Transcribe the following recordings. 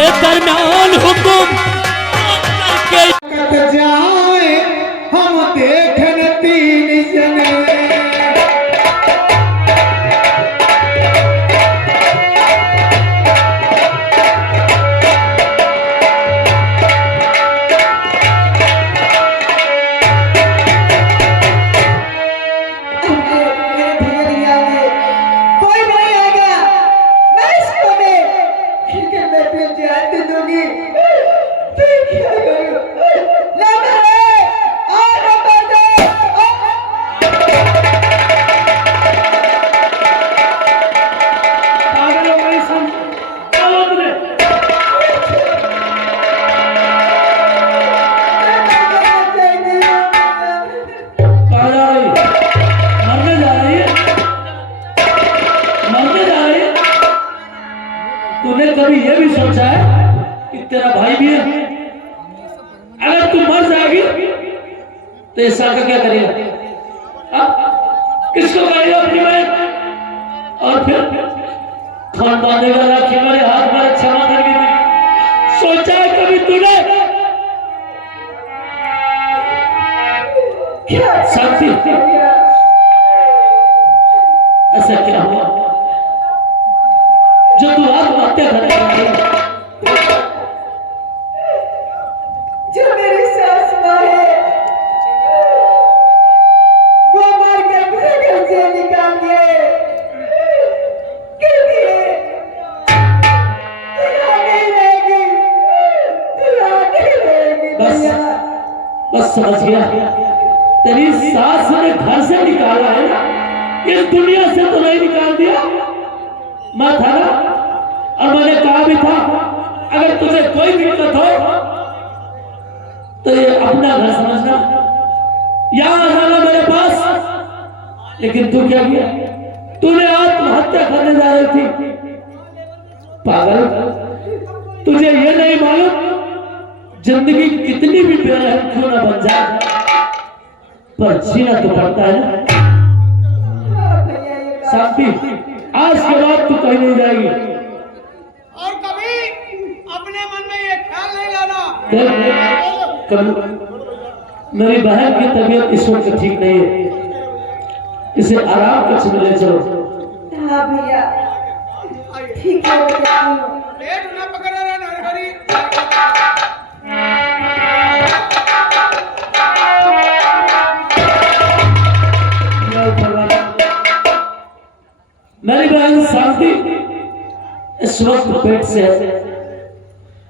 दरमियान हुकुम करके जाए हम देखन तीन जने कभी ये भी सोचा है कि तेरा भाई भी है, अगर तू मर जाएगी तो इस साल का क्या करेगा? किसको कहेगा अपनी बहन? और फिर खान बांधेगा, राखी हमारे हाथ में क्षमा करके दी। सोचा है कभी तूने? शांति, ऐसा क्या हुआ जो तू आत्महत्या करने लगी? जो मेरी सास माँ है वो मार के अपने घर से निकाल दिए। क्यों दिए? तू यहाँ नहीं रहेगी, तू यहाँ नहीं रहेगी। बस समझ गया। तेरी सास ने घर से निकाला है ना, इस दुनिया से तो नहीं निकाल दिया। मैं था ना, और मैंने कहा भी था अगर तुझे कोई दिक्कत हो तो ये अपना घर समझना, यहां आना मेरे पास। लेकिन तू क्या किया? तूने आत्महत्या करने जा रही थी। पागल, तुझे ये नहीं मालूम जिंदगी कितनी भी बेरहम क्यों ना बन जाए, पर जीना तो पड़ता है ना। शांति, आज के बाद तू कहीं नहीं जाएगी और कभी अपने मन में ये ख्याल नहीं लाना। मेरी बहन की तबीयत इस वक्त ठीक नहीं है, इसे आराम कक्ष में ले चलो। हाँ भैया, ठीक है। पेट ना पकड़ रहा नरहरी। मेरी बहन शांति इस वक्त पेट से है,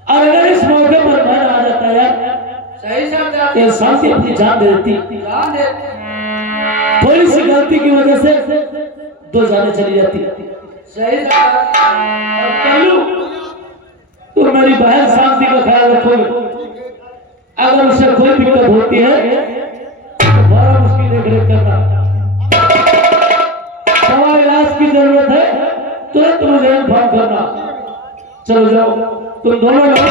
और अगर इस मौके पर मैं आ जाता यार, ये शांति अपनी जान दे देती। थोड़ी सी गलती की वजह से 2 जानें चली जाती। तो मेरी बहन शांति का ख्याल रखोगे। अगर उसे कोई दिक्कत होती है तो बड़ा उसकी देखरेख करना। दवा इलाज की जरूरत है तुरंत मुझे इन्फॉर्म करना। चलो जाओ, तुम दोनों लोग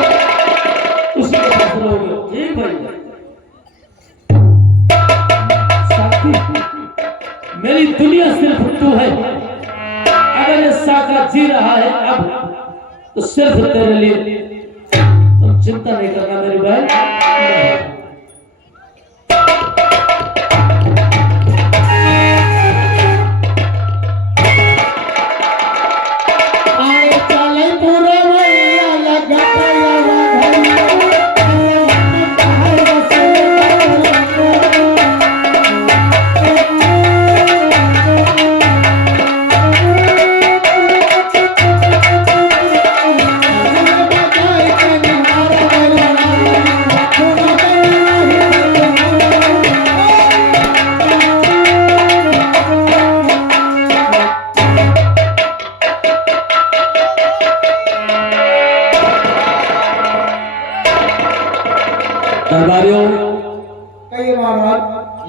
उसी के पास रहोगे। ठीक भाई। मेरी दुनिया सिर्फ तू है। अगर ये साका जी रहा है अब तो सिर्फ तेरे लिए। तुम चिंता नहीं करना मेरी बहन।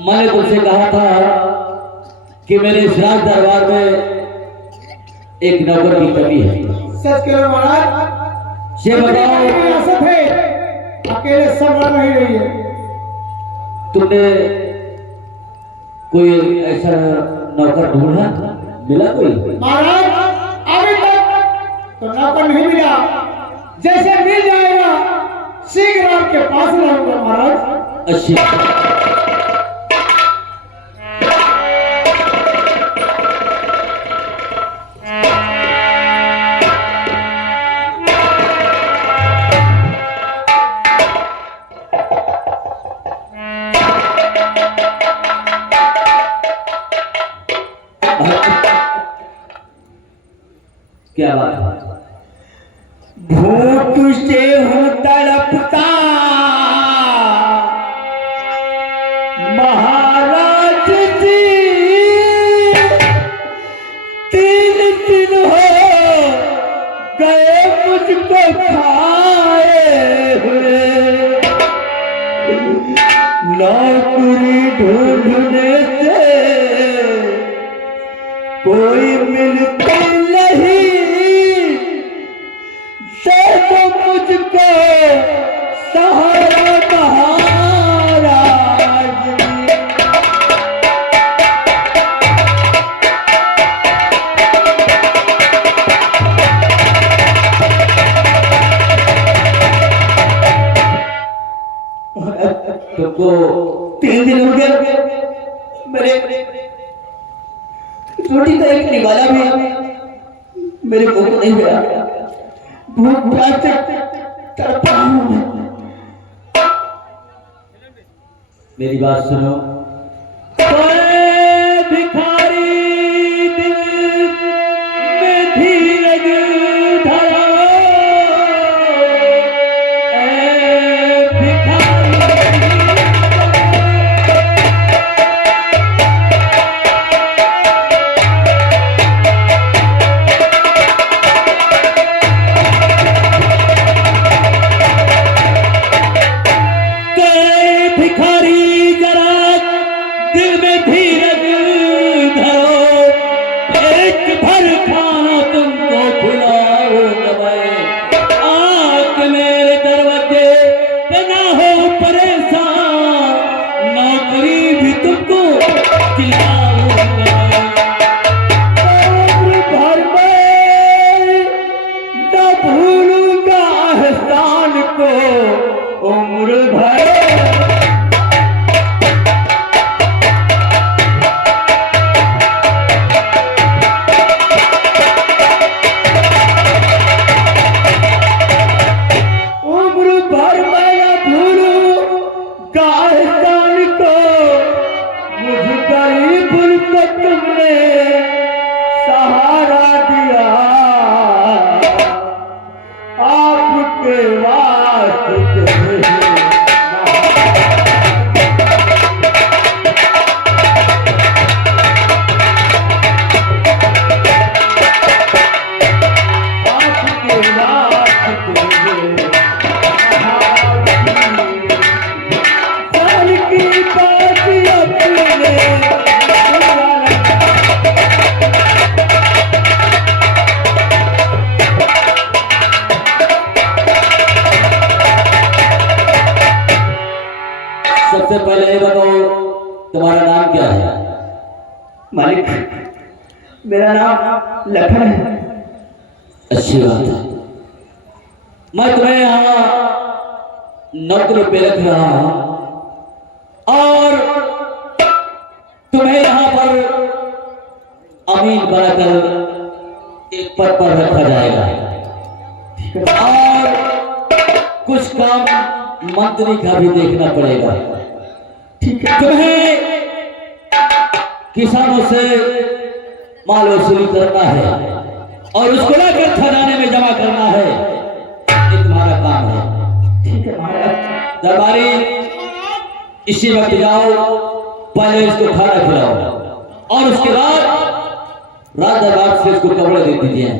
मैंने तुमसे कहा था कि मेरे इस राज दरबार में एक नौकर की कमी है। सच करो महाराज, ये बताओ, रियासत है, अकेले संभाल नहीं रही है। तुमने कोई ऐसा नौकर ढूंढा, मिला कोई? महाराज अभी तक तो नौकर नहीं मिला, जैसे मिल जाएगा शीघ्र आपके पास रहूंगा महाराज। अच्छा क्या बात है? भूख से हूँ तड़पता महाराज जी, 3 दिन हो गए मुझको खाए हुए, नौकरी ढूंढने से कोई मिलती नहीं, तो मुझको सहारा महाराज। तुमको 3 दिन हो गए, मेरे रोटी का एक निवाला भी मेरे मुंह को नहीं गया, भूख प्यास से तड़पा हूं मैं। मेरी बात सुनो। ओए भिखारी दिल में धीरज धरो, ए भिखारी भिखारी जरा दिल में धीरज धरो, पेट भर खाना तुमको खिलाऊंगा मैं, आके मेरे दरवाजे पे ना हो परेशान, नौकरी भी तुमको दिलाऊंगा मैं। उम्र भर में न भूलूंगा एहसान को, उम्र भर तुमने सहारा दिया, आपके वास्ते सबसे पहले ये बताओ तुम्हारा नाम क्या है? मालिक, मेरा नाम लखन है। अच्छी बात है। मैं तुम्हें यहाँ नौकरी पे रख रहा हूँ और तुम्हें यहाँ पर अमीन बनाकर एक पद पर रखा जाएगा और कुछ काम मंत्री का भी देखना पड़ेगा। ठीक है। तुम्हें किसानों से माल वसूली करना है और उसको लाकर खजाने में जमा करना है, ये तुम्हारा काम है। ठीक है महाराज। दरबारी इसी वक्त जाओ, पहले इसको खाना खिलाओ और उसके बाद रात दरबार से इसको कपड़े दे दीजिए।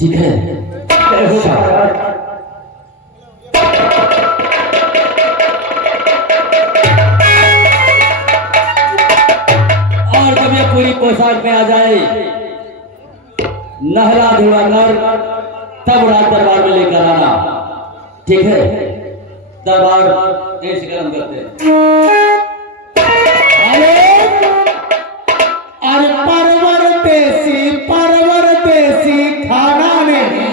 ठीक है? और जब ये पूरी पोशाक में आ जाए, नहला धुला कर तब रात दरबार में लेकर आना। ठीक है? दरबार देश गर्म करते हैं। अरे परवर देसी खाना नहीं,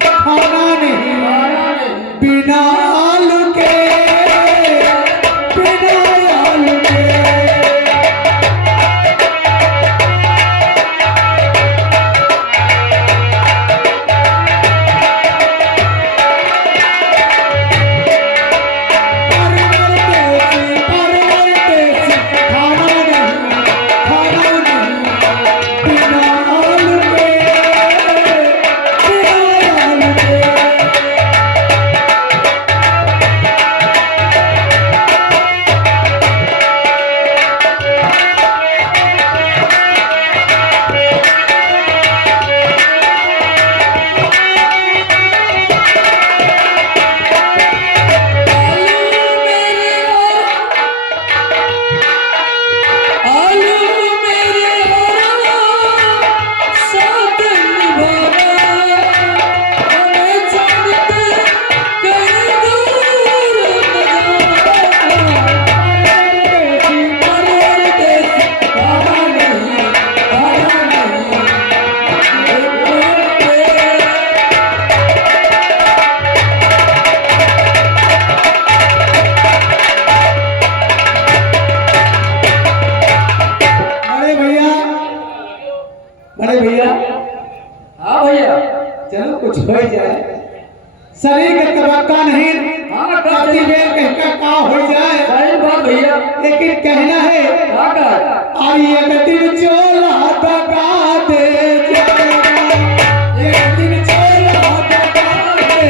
खाना नहीं। कुछ हो जाए शरीर के तबक्का नहीं हाँ, काती बेर कहका का हो जाए सही बात भैया। लेकिन कहना है क्या कर और एक दिन चोला दगा दे जाएगा, एक दिन चोला दगा दे,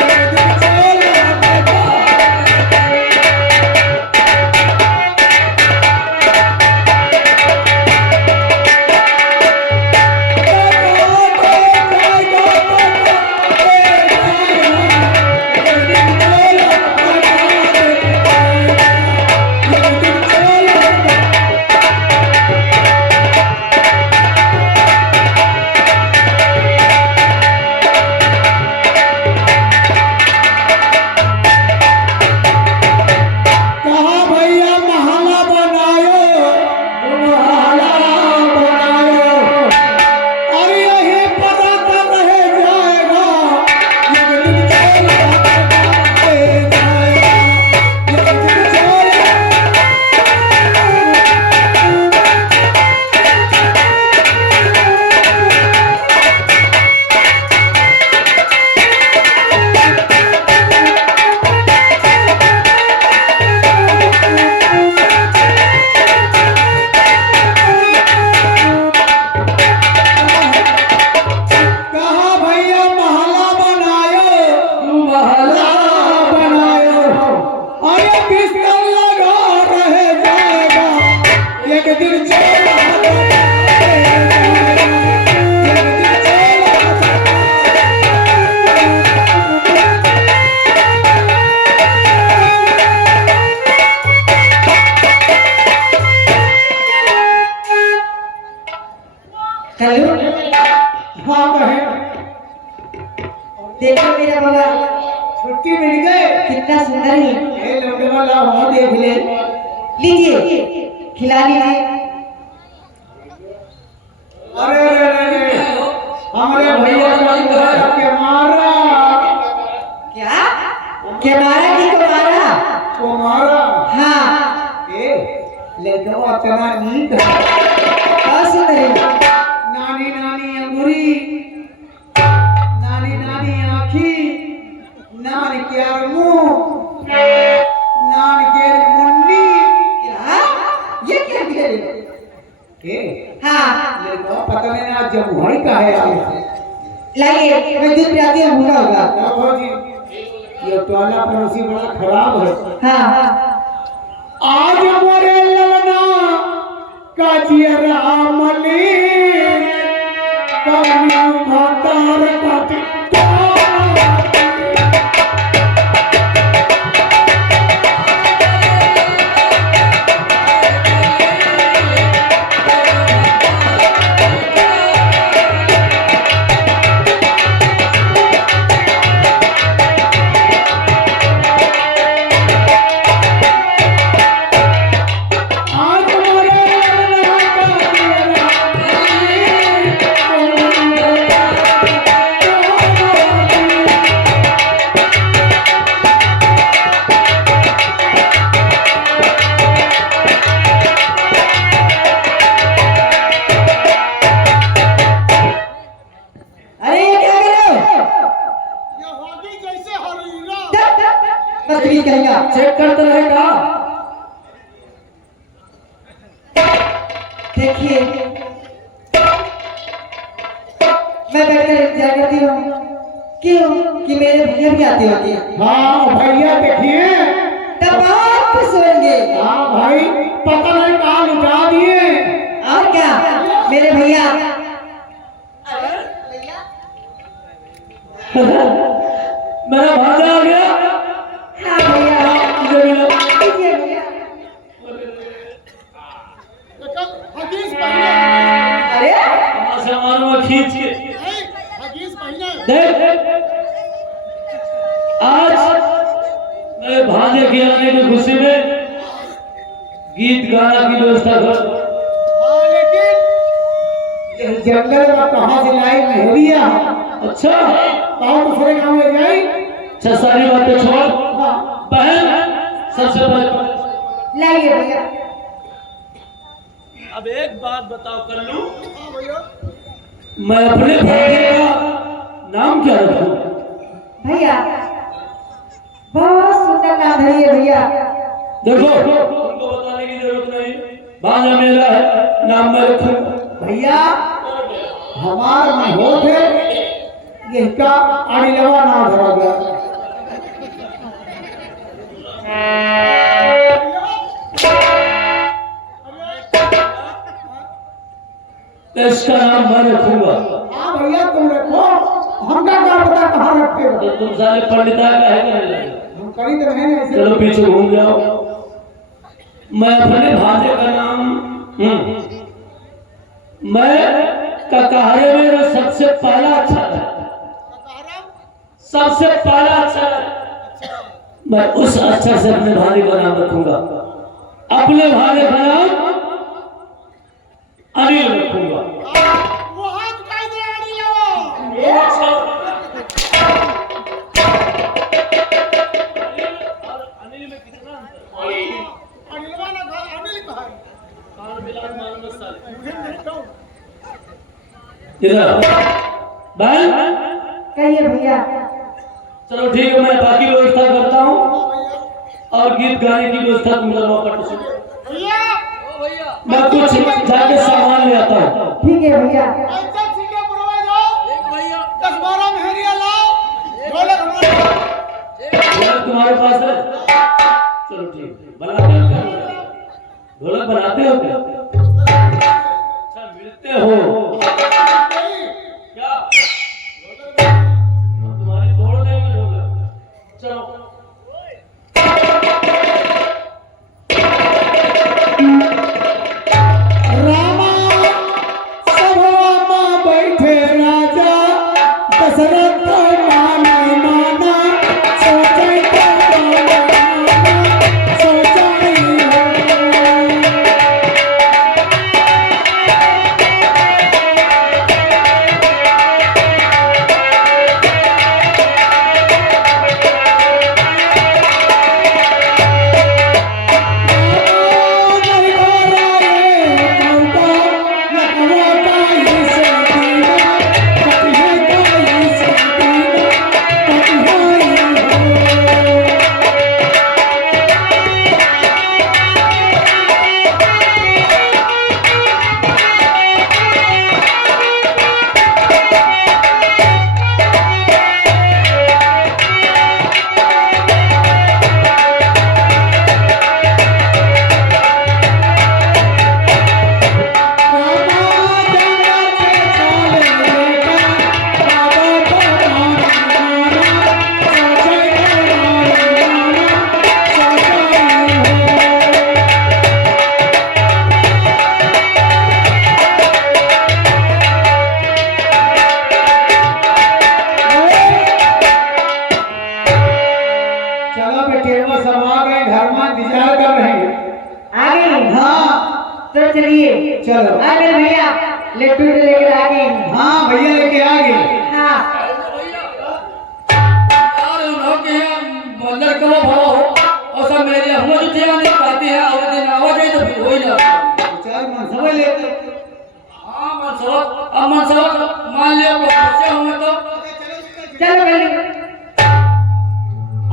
एक दिन चोला दगा कहा भैया महला बनायो, महला बनायो और यही पता कर रह जाएगा, एक दिन चोला दगा दे जाएगा, एक दिन चोला कहा भैया महला बनायो, महला बनायो और ये बिस्तर लगा रह जाएगा, एक दिन चोला दगा दे जाएगा, एक दिन चोला हेलो, हाँ बहन देखो मेरा बाबा छुट्टी मिल गए कितना सुंदर है। ये लौटे वाला हाँ देख ले लीजिए खिला लीजिए। अरे अरे अरे हमारे भैया के मारा क्या क्या मारा कि को मारा? को मारा हाँ ए लड़का इतना नीक है, बहुत सुंदर है। नानी नानी अंगूरी, नानी नानी आँखी, नान के मुंह, नान के मुन्नी क्या ये क्या किया रे? के हाँ लड़का पता नहीं आज जब भाई का है लाइए मैं दूध पिलाती हूँ, भूखा होगा। बाबू जी ये टोला पड़ोसी बड़ा खराब है। हाँ आज मोरे ललना काजिया मली कौनिया भातार काटे आज मोरे ललना काजिया अरे ये क्या कर रहे हो? ये होगी जैसे हरीरा। बकरी कहेगा। चेक करते रहेगा। देखिए मैं बैठकर इंतजार करती हूँ, क्यों कि मेरे भैया भी आते होंगे, हाँ भैया देखिए, तब बहुत खुश होंगे। हाँ भाई पता नहीं कहाँ लुटा दिए। और क्या मेरे भैया मेरा भाजा आ गया। हाँ भैया मुझे मिला। लीजिए भैया। देखो, हगीज पहने। अरे वहाँ से मारूंगा खींच के। नहीं, हगीज पहने। देख आज मेरे भांजे के आने की खुशी में गीत गाना की व्यवस्था कर। हाँ, लेकिन इस जंगल में कहाँ से लाई मेहरिया, अच्छा कहाँ दूसरे गाँव में जाए। अच्छा सारी बातें छोड़, हाँ, बहन सबसे पहले लाइए भैया। अब एक बात बताओ कल्लू, हाँ भैया, मैं अपने भाई का नाम क्या रखूं? भैया बहुत सुंदर नाम है ये भैया। देखो तुमको बताने की जरूरत नहीं, भांजा मेरा है, नाम मैं रखूंगा। भैया हमार में होत है इसका अड़िलवा नाम धरा गया। इसका नाम मैं रखूंगा। हाँ भैया तुम रखो, हमका क्या पता कहाँ रखेगा। तो तुम सारे पंडिता का है कि नहीं? हम कहीं तो नहीं ऐसे। चलो पीछे घूम जाओ। मैं अपने भांजे का नाम मैं ककारे में जो सबसे पहला अक्षर है, सबसे पहला अक्षर है, मैं उस अक्षर से अपने भांजे का नाम रखूंगा। अपने भांजे का नाम अनिल रखूंगा। वो हाथ काई दे अनिल वो। अनिल में कितना अनिलवा ना घर अनिल का है। इधर बहन, कहिए भैया। चलो ठीक है, मैं बाकी व्यवस्था करता हूँ और गीत गाने की व्यवस्था तुम करवा पड़ती। भैया मैं कुछ जाके सामान ले आता हूँ। ठीक है भैया। ऐसा सीधे पुरवा जाओ। भैया 10-12 मेहरिया लाओ। ढोलक हमारे तुम्हारे पास है? चलो ठीक है, बनाते हो क्या? ढोलक बनाते हो क्या? अच्छा मिलते हो क्या? तुम्हारी तोड़ देंगे ढोलक। चलो रामा सभा में बैठे राजा दशरथ माने माना सोचे चलो आ गए भैया, लड्डू लेकर आ गए। हाँ भैया लेके आ गए। हाँ यार उन्होंने यहाँ मंदिर करो भाव हो और सब मेरे हम लोग जो नहीं पाते हैं और दिन आवाज है तो फिर हो ही जाता। चार मन समझ लेते। हाँ मनसोख, अब मनसोख मान लिया को बच्चे होंगे तो चलो भैया।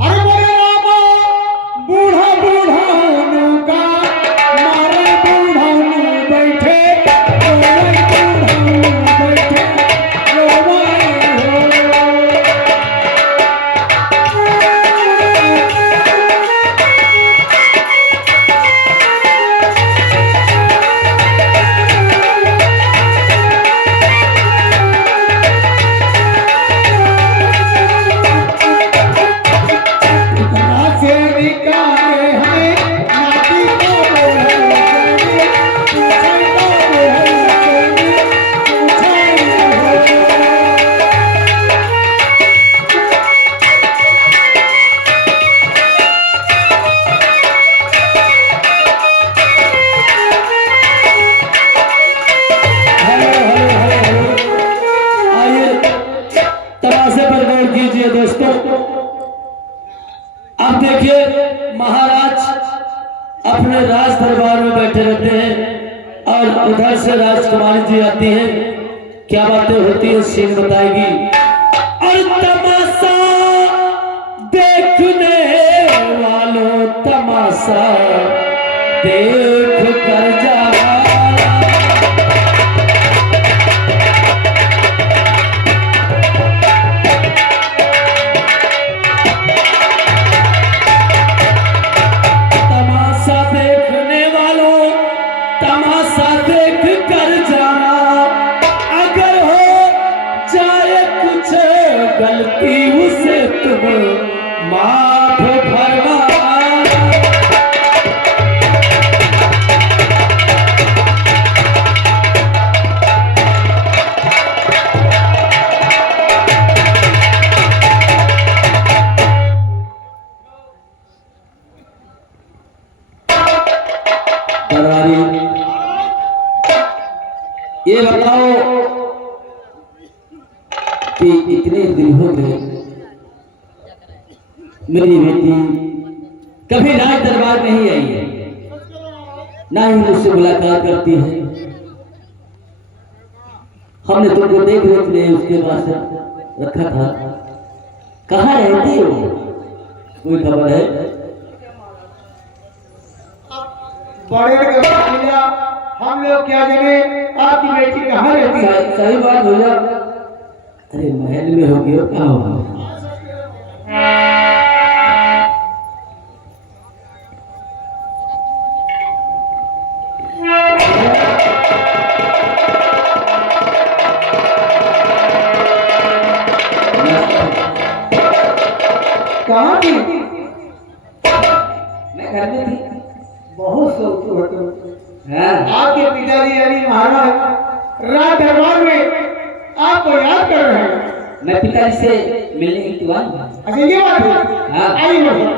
अरे बोले रामा बूढ़ा बूढ़ा होने का मारे बूढ़ा होने बैठे रोवे बूढ़ा होने बैठे रोवे से निकाले हमें नाती को आइए तमाशे पर गौर कीजिए दोस्तों। अब देखिए महाराज अपने राज दरबार में बैठे रहते हैं और उधर से राजकुमारी जी आती हैं क्या बातें होती है सीन बताएगी। और तमाशा देखने वालों तमाशा देख कर जा। तमाशा देखने वालों तमाशा देख कर जाना, अगर हो जाए कुछ गलती उसे तुम माफ फरमा। ये बताओ कि इतने दिन हो गए मेरी बेटी कभी राज दरबार नहीं आई है, ना ही मुझसे मुलाकात करती है। हमने तुमको देख रेख ले उसके पास रखा था, कहाँ रहती हो कोई खबर है? बड़े भैया हम लोग क्या जाने आपकी बेटी कहाँ रहती है? सही बात हो जा। अरे महल में हो गया, कहाँ हो? कहाँ थी? मैं घर में थी। बहुत शौक होते हाँ। आपके पिताजी यानी महाराज राज दरबार में आपको याद कर रहे हैं। मैं पिताजी से मिलने की दुआ। अच्छा ये बात है। हाँ। आइए बढ़िए।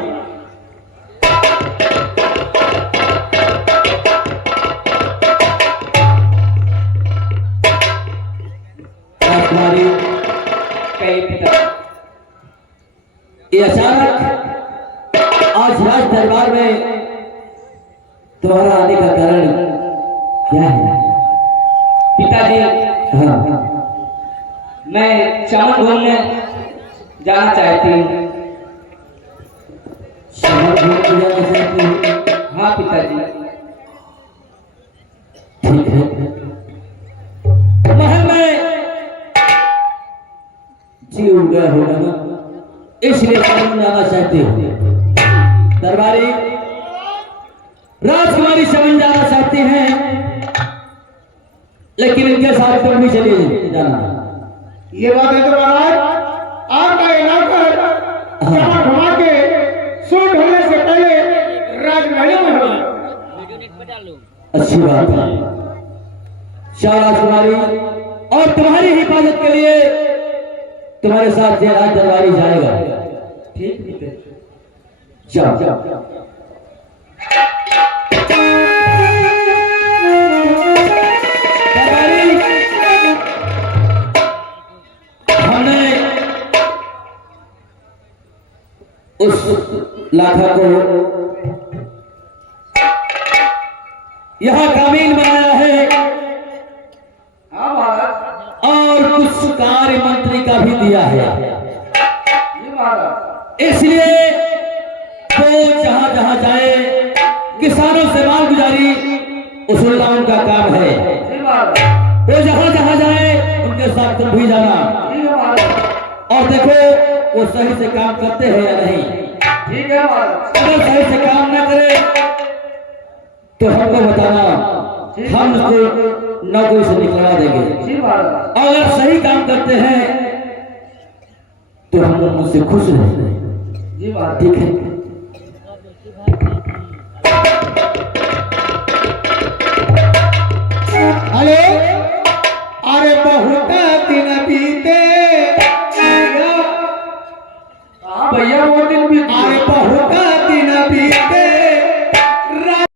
राजकुमारी कई पिता ये अचानक आज राज दरबार में तुम्हारा आने का कारण क्या है? पिताजी हाँ। मैं चमन घूमने जाना चाहती हूँ। शहर घूमने जाना चाहती हूँ? हाँ पिताजी। ठीक है। महल में जी उड़ गया होगा ना, इसलिए शहर जाना चाहती हूँ। दरबारी राजकुमारी समझ जाना चाहती हैं, लेकिन इनके साथ तुम भी चलिए जाना। ये बात है तो महाराज आपका इलाका जमा घुमा के सूट होने से पहले राजमहल में होगा। अच्छी बात है। शाह राजकुमारी और तुम्हारी हिफाजत के लिए तुम्हारे साथ ये राज दरबारी जाएगा। ठीक है। जाओ। हमने उस लाखा को यहाँ कामीन बनाया है हाँ महाराज। और कुछ कार्य मंत्री का भी दिया है। जी महाराज। इसलिए वो जहां जहां जाए किसानों से माल गुजारी उसूलना उनका काम है। जी महाराज। वो जहां जहां जाए उनके साथ तुम भी जाना। ठीक है महाराज। और देखो वो सही से काम करते हैं या नहीं। ठीक है महाराज। अगर सही से काम न करे तो हमको बताना, हम उसको नौकरी से निकलवा देंगे। जी महाराज। अगर सही काम करते हैं तो हम लोग मुझसे खुश रहेंगे। जी महाराज। ठीक है। हेलो, अरे बहुत दिन बीते हाँ भैया वो दिन भी अरे बहुत दिन बीते